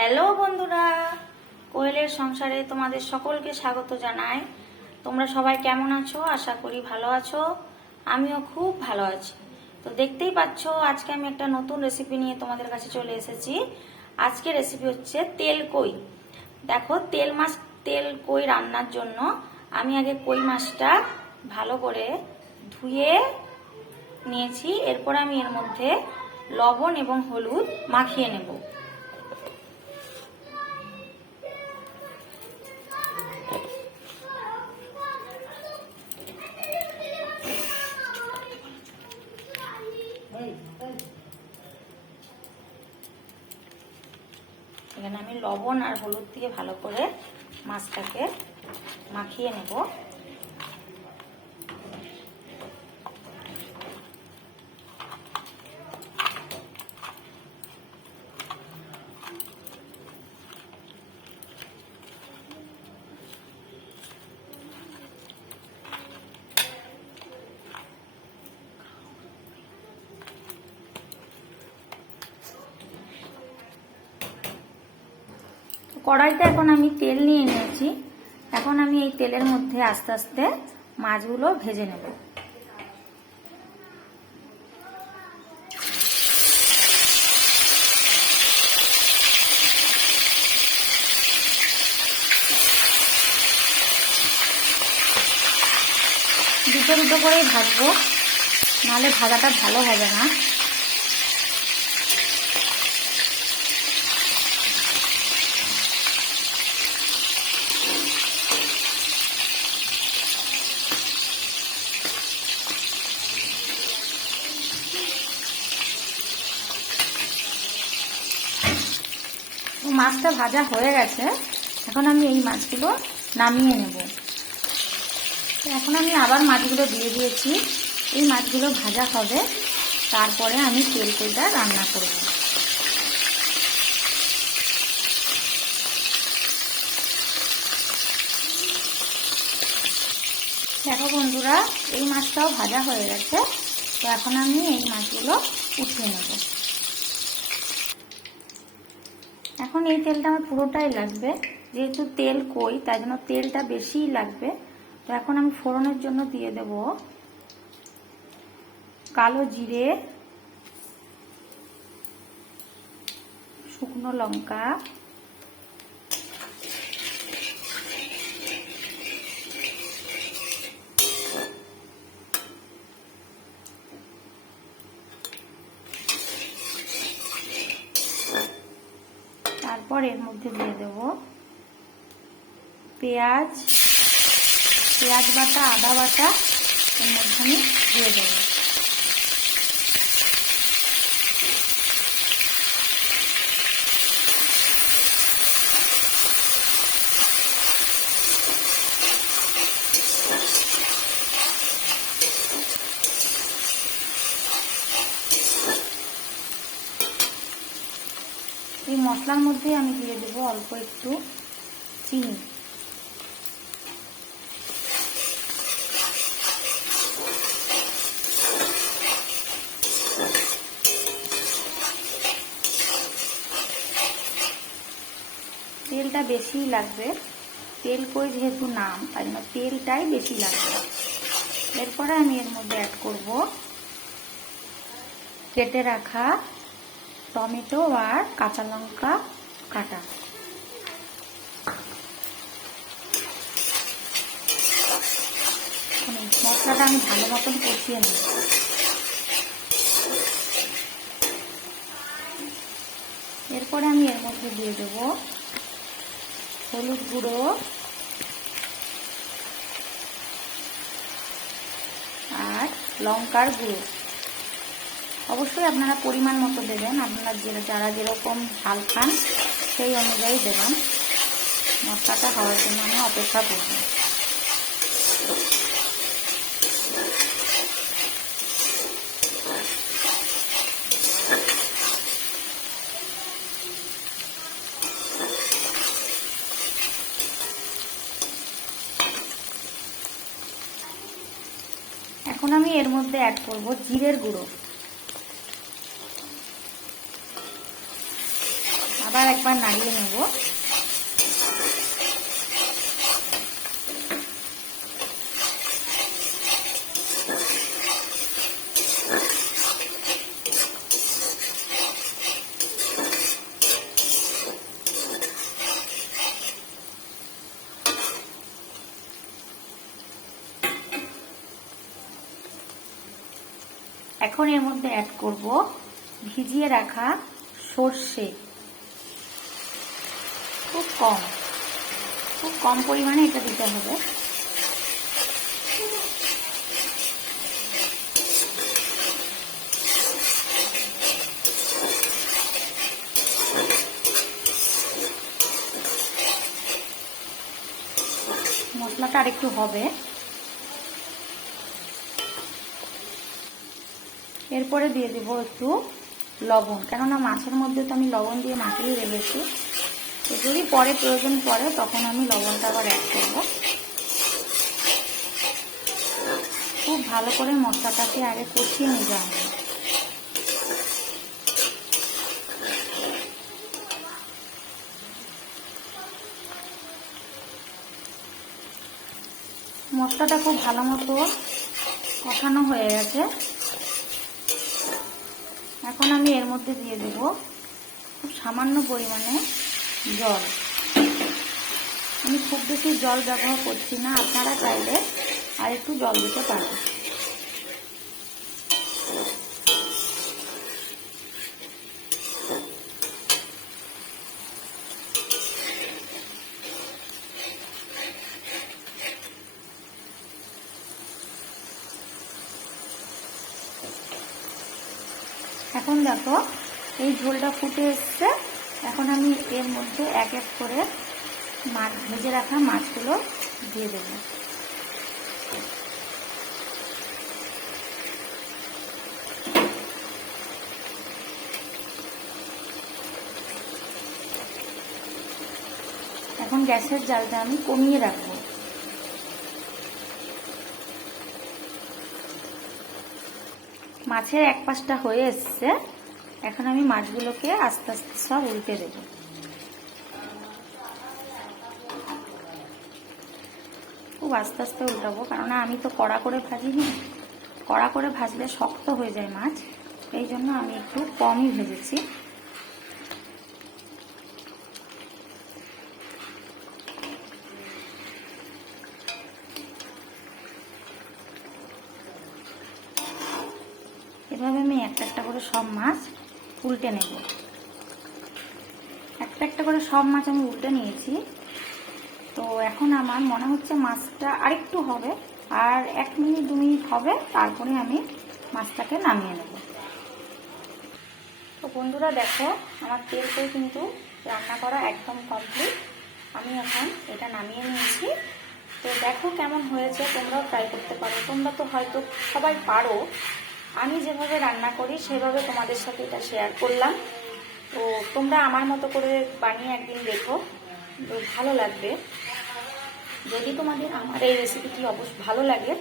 Hello বন্ধুরা, কোয়েলের সংসারে তোমাদের সকলকে স্বাগত জানাই। তোমরা সবাই কেমন আছো? আশা করি ভালো আছো। আমিও খুব ভালো আছি। তো দেখতেই পাচ্ছ, আজকে আমি একটা নতুন রেসিপি নিয়ে তোমাদের কাছে চলে এসেছি। আজকে রেসিপি হচ্ছে তেল কই। দেখো, তেল কই রান্নার জন্য আমি আগে কই মাছটা ভালো করে ধুয়ে নিয়েছি। এরপর আমি এর মধ্যে লবণ এবং হলুদ মাখিয়ে নেব। এখানে আমি লবণ আর হলুদ দিয়ে ভালো করে মাছটাকে মাখিয়ে নেব। কড়াইতে এখন আমি তেল নিয়ে নিয়েছি। এখন আমি এই তেলের মধ্যে আস্তে আস্তে মাছগুলো ভেজে নেব। দুটো দুটো করেই ভাজবো, নাহলে ভাজাটা ভালো হবে না। মাছটা ভাজা হয়ে গেছে। এখন আমি এই মাছগুলো নামিয়ে নেব। এখন আমি আবার মাছগুলো দিয়ে দিয়েছি। এই মাছগুলো ভাজা হবে, তারপরে আমি তেল কইটা রান্না করব। দেখো বন্ধুরা, এই মাছটাও ভাজা হয়ে গেছে। তো এখন আমি এই মাছগুলো উঠিয়ে নেব। এখন এই তেলটা আমার পুরোটাই লাগবে, যেহেতু তেল কই তাই জন্য তেলটা বেশিই লাগবে। তো এখন আমি ফোড়নের জন্য দিয়ে দেব কালো জিরে, শুকনো লঙ্কা, তারপর এর মধ্যে দিয়ে দেব পেঁয়াজ বাটা, আদা বাটা এর মধ্যে আমি দিয়ে দেব। এই মশলার মধ্যে আমি দিয়ে দেব অল্প একটু চিনি। তেলটা বেশি লাগবে, তেল কই যেহেতু নাম তাই জন্য তেলটাই বেশি লাগবে। এরপরে আমি এর মধ্যে অ্যাড করব কেটে রাখা টমেটো আর কাঁচা লঙ্কা কাটা। মশলাটা আমি ভালো মতন কষিয়ে নেব। এরপরে আমি এর মধ্যে দিয়ে দেব হলুদ গুঁড়ো আর লঙ্কার গুঁড়ো। অবশ্যই আপনারা পরিমাণ মতো দেবেন, আপনারা যারা যেরকম ঝাল খান সেই অনুযায়ী দেবেন। মশলাটা হওয়ার জন্য আমি অপেক্ষা করব। এখন আমি এর মধ্যে অ্যাড করব জিরের গুঁড়ো আবার একবার নাড়িয়ে নেব। এখন এর মধ্যে অ্যাড করব ভিজিয়ে রাখা সর্ষে। খুব কম পরিমাণে এটা দিতে হবে। মশলাটা আরেকটু হবে। এরপরে দিয়ে দেবো একটু লবণ, কেননা মাছের মধ্যে তো আমি লবণ দিয়ে মাখিয়ে রেখেছি। তো যদি পরে প্রয়োজন পড়ে তখন আমি লবণটা আবার অ্যাড করব। খুব ভালো করে মশলাটাকে আগে কষিয়ে নিতে হবে। মশলাটা খুব ভালো মতো কষানো হয়ে গেছে। এখন আমি এর মধ্যে দিয়ে দেব খুব সামান্য পরিমাণে জল। আমি খুব বেশি জল ব্যবহার করছি না, আপনারা চাইলে আর একটু জল দিতে পারেন। এখন দেখো এই ঝোলটা ফুটে এসছে। এখন আমি এর মধ্যে এক এক করে মাছ ভেজে রাখা মাছগুলো দিয়ে দেব। এখন গ্যাসের জালটা আমি কমিয়ে রাখবো। মাছের এক পাশটা হয়ে এসছে। এখন আমি মাছগুলোকে আস্তে আস্তে সব উল্টে দেব। খুব আস্তে আস্তে উল্টাবো, কেননা আমি তো কড়া করে ভাজিনি। কড়া করে ভাজলে শক্ত হয়ে যায় মাছ, এই জন্য আমি একটু কমই ভেজেছি। এভাবে আমি একটা একটা করে সব মাছ উল্টে নেব। একটা একটা করে সব মাছ আমি উল্টে নিয়েছি। তো এখন আমার মনে হচ্ছে মাছটা আরেকটু হবে, আর 1 মিনিট 2 মিনিট হবে, তারপরে আমি মাছটাকে নামিয়ে নেব। তো বন্ধুরা দেখো, আমার তেলটাই কিন্তু রান্না করা একদম কমপ্লিট। আমি এখন এটা নামিয়ে নিয়েছি। তো দেখো কেমন হয়েছে, তোমরাও ট্রাই করতে পারো। তোমরা তো হয়তো সবাই পারো, আমি যেভাবে রান্না করি সেভাবে তোমাদের সাথে এটা শেয়ার করলাম। তো তোমরা আমার মতো করে বানিয়ে একদিন দেখো, ভালো লাগবে। যদি তোমাদের আমার এই রেসিপিটি ভালো লাগে,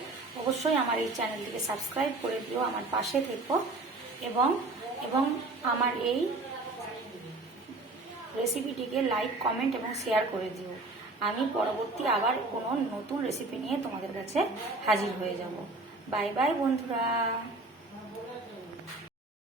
অবশ্যই আমার এই চ্যানেলটিকে সাবস্ক্রাইব করে দিও, আমার পাশে থেকো এবং আমার এই রেসিপিটিকে লাইক, কমেন্ট এবং শেয়ার করে দিও। আমি পরবর্তী আবার কোনো নতুন রেসিপি নিয়ে তোমাদের কাছে হাজির হয়ে যাব। বাই বাই বন্ধুরা।